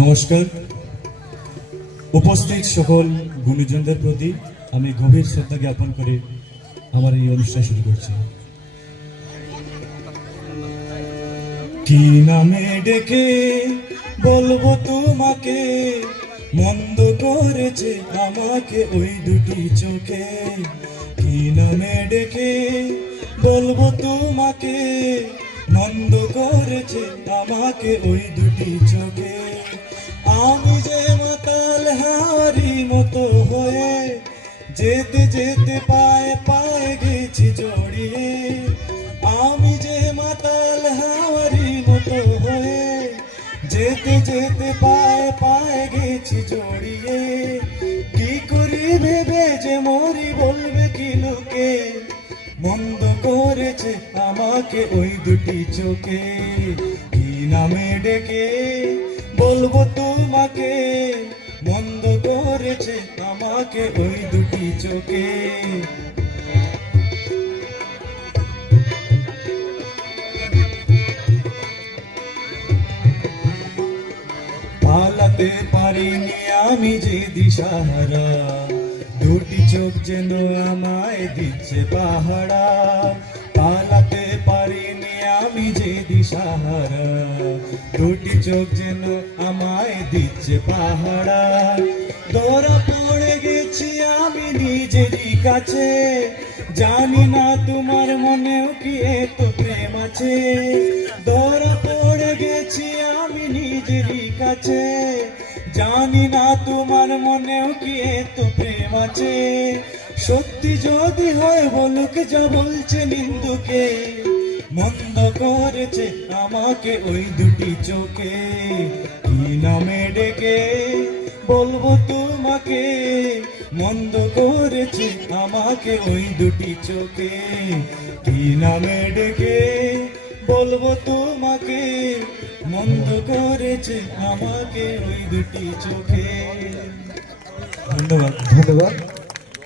নমস্কার। উপস্থিত সকল গুণীজনদের প্রতি আমি গভীর শ্রদ্ধা জ্ঞাপন করে আমার এই অনুষ্ঠান শুরু করছি। কি নামে ডেকে বলবো তোমাকে, মন্দ করেছে আমাকে ওই দুটি চোখে। কি নামে ডেকে বলবো তোমাকে, মন্দ করেছে আমাকে ওই দুটি চোখে। আমি যে মাতাল হাওয়ারি মতো হয়ে যেতে যেতে পায়ে পায়ে গেছি জড়িয়ে। আমি যে মাতাল হাওয়ারি মতো হয়ে যেতে যেতে পায়ে পায়ে গেছি জড়িয়ে। কি করি ভেবে যে মরি বলবে কি লোকে, মন্দ করেছে আমাকে ওই দুটি চোখে। কি নামে ডেকে বলবো তোমাকে, মন্দ করেছে আমাকে ওই দুটি চোখে। পালাতে পারিনি আমি যে দিশাহারা, দুটি চোখ যেন আমায় দিচ্ছে পাহারা। পালাতে পারিনি আমি যে দিশাহারা, দুটি চোখ যেন আমায় দিচ্ছে পাহারা। ধরা পড়ে গেছি আমি নিজেরই কাছে, জানি না তোমার মনেও কি এত প্রেম আছে। ধরা পড়ে গেছি আমি নিজেরই কাছে, জানি না তোমার মনেও কি এত প্রেম আছে। সত্যি যদি হয় বলুক যা বলছে নিন্দুকে, মন্দ করেছে আমাকে ওই দুটি চোখে। কি নামে ডেকে বলবো তোমাকে, মন্দ করেছে আমাকে ওই দুটি চোখে। কি নামে ডেকে বলবো তোমাকে, মন্দ করেছে আমাকে ওই দুটি চোখে। ধন্যবাদ।